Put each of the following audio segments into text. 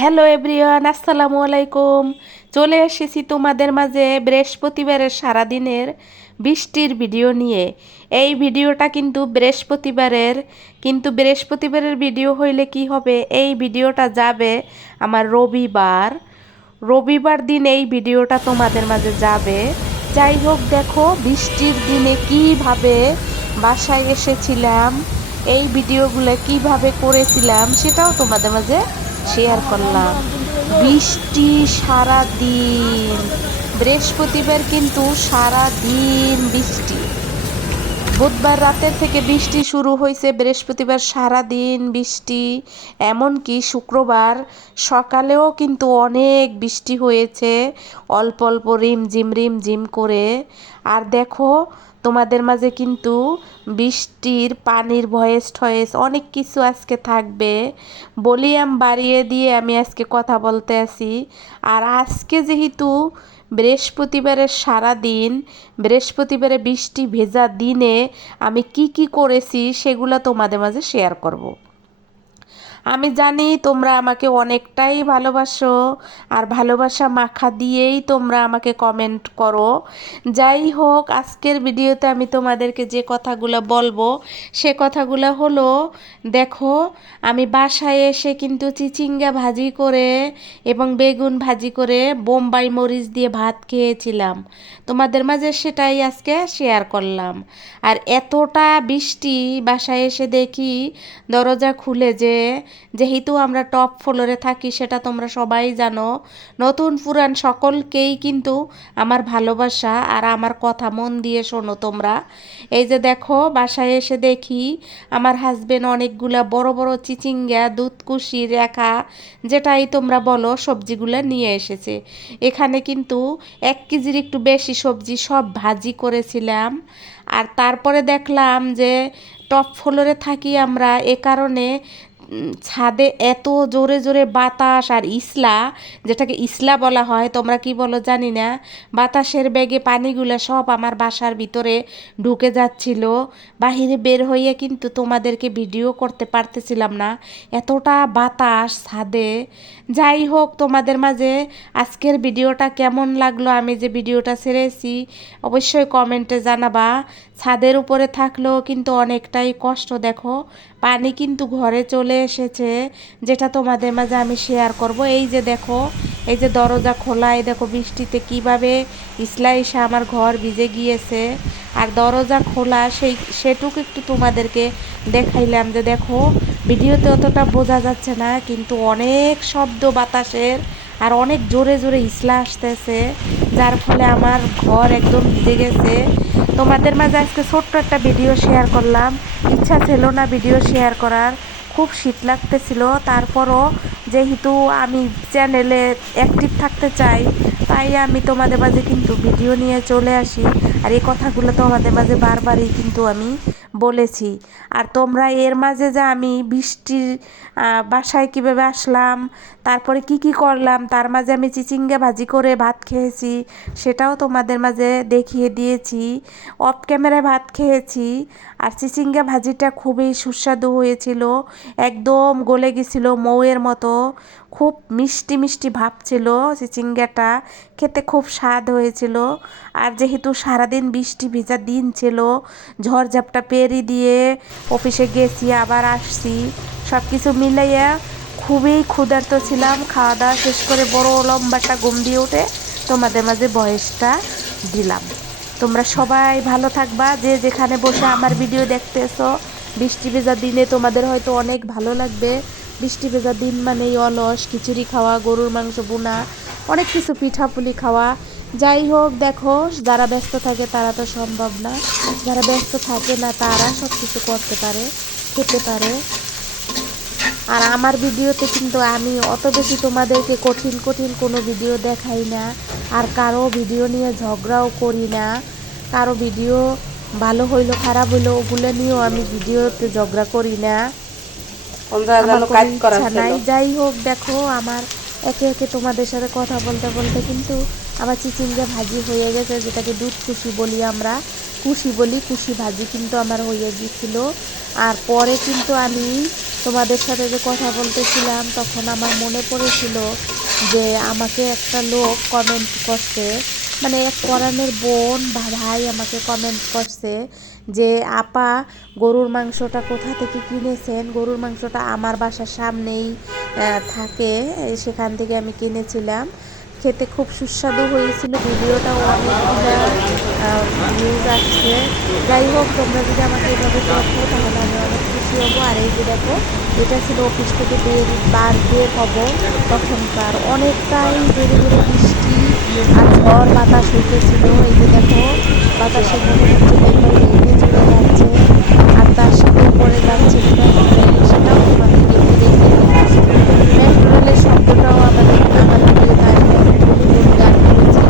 Hello everyone, আসসালামু আলাইকুম। চলে এসেছি তোমাদের মাঝে বৃহস্পতিবারের সারাদিনের বৃষ্টির ভিডিও নিয়ে। এই ভিডিওটা কিন্তু বৃহস্পতিবারের ভিডিও হইলে কি হবে, এই ভিডিওটা যাবে আমার রবিবার দিন এই ভিডিওটা তোমাদের মাঝে যাবে। যাই হোক, দেখো বৃষ্টির দিনে কিভাবে বাসায় এসেছিলাম, এই ভিডিওগুলো কিভাবে করেছিলাম সেটাও তোমাদের মাঝে শেয়ার করলাম। বৃষ্টি সারা দিন, বৃহস্পতিবার কিন্তু সারা দিন বৃষ্টি। বুধবার রাতের থেকে বৃষ্টি শুরু হয়েছে, বৃহস্পতিবার সারা দিন বৃষ্টি, এমনকি শুক্রবার সকালেও কিন্তু অনেক বৃষ্টি হয়েছে, অল্প অল্প রিমঝিম করে। আর দেখো, তোমাদের মাঝে কিন্তু বৃষ্টির পানির ভয়েস টয়েস অনেক কিছু আজকে থাকবে। ভলিউম বাড়িয়ে দিয়ে আমি আজকে কথা বলতে আসি। আর আজকে যেহেতু বৃহস্পতিবারের সারা দিন, বৃহস্পতিবারে বৃষ্টি ভেজা দিনে আমি কি করেছি সেগুলো তোমাদের মাঝে শেয়ার করব। আমি জানি তোমরা আমাকে অনেকটাই ভালোবাসো, আর ভালোবাসা মাখা দিয়েই তোমরা আমাকে কমেন্ট করো। যাই হোক, আজকের ভিডিওতে আমি তোমাদেরকে যে কথাগুলো বলবো সে কথাগুলো হলো, দেখো আমি বাসায় এসে কিন্তু চিচিঙ্গা ভাজি করে এবং বেগুন ভাজি করে বোম্বাই মরিচ দিয়ে ভাত খেয়েছিলাম। তোমাদের মাঝে সেটাই আজকে শেয়ার করলাম। আর এতটা বৃষ্টি, বাসায় এসে দেখি দরজা খুলে যেহেতু আমরা টপ ফ্লোরে থাকি সেটা তোমরা সবাই জানো। নতুন পুরান সকলকেই কিন্তু আমার ভালোবাসা আর আমার কথা মন দিয়ে শোনো তোমরা। এই যে দেখো, বাসায় এসে দেখি আমার হাজবেন্ড অনেকগুলা বড় বড় চিচিঙ্গা, দুধকুশি, রেখা, যেটাই তোমরা বলো, সবজিগুলো নিয়ে এসেছে। এখানে কিন্তু 1 কেজির একটু বেশি সবজি সব ভাজি করেছিলাম। আর তারপরে দেখলাম যে টপ ফ্লোরে থাকি আমরা, এ কারণে ছাদে এত জোরে জোরে বাতাস আর যেটাকে ইসলা বলা হয়, তোমরা কি বলো জানি না, বাতাসের বেগে পানিগুলো সব আমার বাসার ভিতরে ঢুকে যাচ্ছিল। বাহিরে বের হয়ে কিন্তু তোমাদেরকে ভিডিও করতে পারতেছিলাম না, এতটা বাতাস ছাদে। যাই হোক, তোমাদের মাঝে আজকের ভিডিওটা কেমন লাগলো, আমি যে ভিডিওটা ছেড়েছি অবশ্যই কমেন্টে জানাবা। ছাদের উপরে থাকলেও কিন্তু অনেকটাই কষ্ট। দেখো, পানি কিন্তু ঘরে চলে এসেছে, যেটা তোমাদের মাঝে আমি শেয়ার করব। এই যে দেখো, এই যে দরজা খোলা, এই দেখো বৃষ্টিতে কিভাবে এসে আমার ঘর ভিজে গিয়েছে। আর দরজা খোলা সেটুকু একটু তোমাদেরকে দেখাইলাম। যে দেখো, ভিডিওতে অতটা বোঝা যাচ্ছে না, কিন্তু অনেক শব্দ বাতাসের আর অনেক জোরে জোরে আসতেছে, যার ফলে আমার ঘর একদম ভিজে গেছে। তোমাদের মাঝে আজকে ছোট্ট একটা ভিডিও শেয়ার করলাম, ইচ্ছা ছিল না ভিডিও শেয়ার করার, খুব শীত লাগতেছিল। তারপরও যেহেতু আমি চ্যানেলে অ্যাক্টিভ থাকতে চাই, তাই আমি তোমাদের মাঝে কিন্তু ভিডিও নিয়ে চলে আসি। আর এই কথাগুলো তোমাদের মাঝে বারবারই কিন্তু আমি বলেছি। আর তোমরা এর মাঝে যে আমি বৃষ্টির বাসায় কীভাবে আসলাম, তারপরে কি করলাম, তার মাঝে আমি চিচিঙ্গা ভাজি করে ভাত খেয়েছি, সেটাও তোমাদের মাঝে দেখিয়ে দিয়েছি। অফ ক্যামেরায় ভাত খেয়েছি। আর চিচিঙ্গা ভাজিটা খুবই সুস্বাদু হয়েছিল, একদম গলে গেছিলো মৌয়ের মতো, খুব মিষ্টি মিষ্টি ভাব ছিল চিচিঙ্গাটা, খেতে খুব স্বাদ হয়েছিল। আর যেহেতু সারাদিন বৃষ্টি ভেজা দিন ছিল, ঝড়ঝাপটা পেরি দিয়ে অফিসে গেছি, আবার আসছি, সব কিছু মিলাইয়া খুবই ক্ষুধার্ত ছিলাম। খাওয়া দাওয়া শেষ করে বড় লম্বাটা ঘুম দিয়ে উঠে তোমাদের মাঝে ভয়েসটা দিলাম। তোমরা সবাই ভালো থাকবা, যে যেখানে বসে আমার ভিডিও দেখতেছো। বৃষ্টি ভেজা দিনে তোমাদের হয়তো অনেক ভালো লাগবে। বৃষ্টি ভেজা দিন মানেই অলস, খিচুড়ি খাওয়া, গরুর মাংস বোনা, অনেক কিছু পিঠাপুলি খাওয়া। যাই হোক, দেখো যারা ব্যস্ত থাকে তারা তো সম্ভব না, যারা ব্যস্ত থাকে না তারা সব কিছু করতে পারে, খেতে পারে। আর আমার ভিডিওতে কিন্তু আমি অত বেশি তোমাদেরকে কঠিন কঠিন কোনো ভিডিও দেখাই না, আর কারো ভিডিও নিয়ে ঝগড়াও করি না। কারো ভিডিও ভালো হইলো খারাপ হইলো ওগুলো নিয়েও আমি ভিডিওতে ঝগড়া করি না, আমার কোনো ইচ্ছা নাই। যাই হোক, দেখো আমার একে একে তোমাদের সাথে কথা বলতে বলতে কিন্তু আমার চিচিঙ্গা ভাজি হয়ে গেছে, যেটাকে দুধকুশি বলি আমরা, কুশি বলি, কুশি ভাজি কিন্তু আমার হয়ে গিয়েছিল। আর পরে কিন্তু আমি তোমাদের সাথে যে কথা বলতেছিলাম তখন আমার মনে পড়েছিল যে আমাকে একটা লোক কমেন্ট করছে, মানে এক পরাণের বোন বা ভাই আমাকে কমেন্ট করছে যে আপা গরুর মাংসটা কোথা থেকে কিনেছেন। গরুর মাংসটা আমার বাসার সামনেই থাকে, সেখান থেকে আমি কিনেছিলাম। খেতে খুব সুস্বাদু হয়েছিল, ভিডিওটাও অনেকটা ভিউজ আসছে। যাই হোক, তোমরা যদি আমাকে এইভাবে দেখো তাহলে আমি অনেক খুশি হবো। আর এই যে দেখো, এটা ছিল অফিস থেকে বের হব তখনকার, অনেকটাই জোরে জোরে বৃষ্টি আর ঝড় বাতাস হইতেছিল। এই যে দেখো, বাতাসে মনে হচ্ছে একবার ভেঙে চলে যাচ্ছে। আর তার সাথে উপরে যাচ্ছিল মেট্রো রেল, সেটাও তোমাদেরকে একটু দেখিয়ে দিব। মেট্রো রেলের শব্দটাও আমার ভিডিওতে আসবে, আমি কোন গান করেছি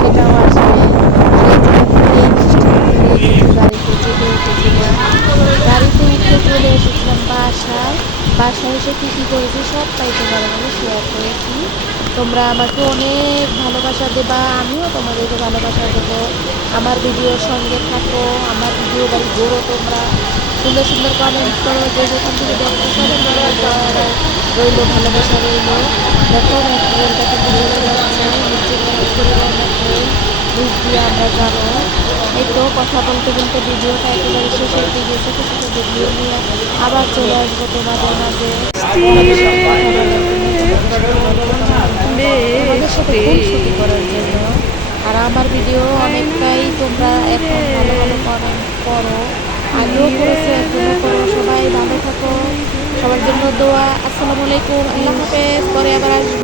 সেটাও আসবে। এই যে দেখো, এই বৃষ্টির ভিতরে কিন্তু গাড়িতে চেপে উঠেছিলাম। গাড়িতে উঠে চলে এসেছিলাম বাসায়। বাসায় এসে কী করেছি সবটাই তোমাদের আমি শেয়ার করেছি। তোমরা আমাকে অনেক ভালোবাসা দেবা, আমিও তোমাদেরকে ভালোবাসা দেবো। আমার ভিডিওর সঙ্গে থাকো, আমার ভিডিও বাড়ি গড়ো। তোমরা সুন্দর সুন্দর কমেন্ট করো, যে যেখান থেকে দেখো সবার জন্য দোয়া রইল, ভালোবাসা রইল। দেখো মেট্রো রেলটা কিন্তু চলে যাচ্ছে, নিচে কত পরিমাণ মেট্রো রেল, নিচ দিয়ে আমরা যাবো। এই তো কথা বলতে বলতে ভিডিওটা একেবারে শেষের দিকে, ছোটো ছোটো ভিডিও নিয়ে আবার চলে আসবো তোমাদের মাঝে, তোমাদের সাথে কথা বলার জন্য, তোমাদের সাথে গল্প করার জন্য, তোমাদের সাথে খুনসুটি করার জন্য। আর আমার ভিডিও অনেকটাই তোমরা এখন ভালো ভালো কমেন্ট করো, আগেও করেছো, এখনও করো। সবাই ভালো থাকো, সবার জন্য দোয়া। আসসালামু আলাইকুম, আল্লাহ হাফেজ, পরে আবার আসবো।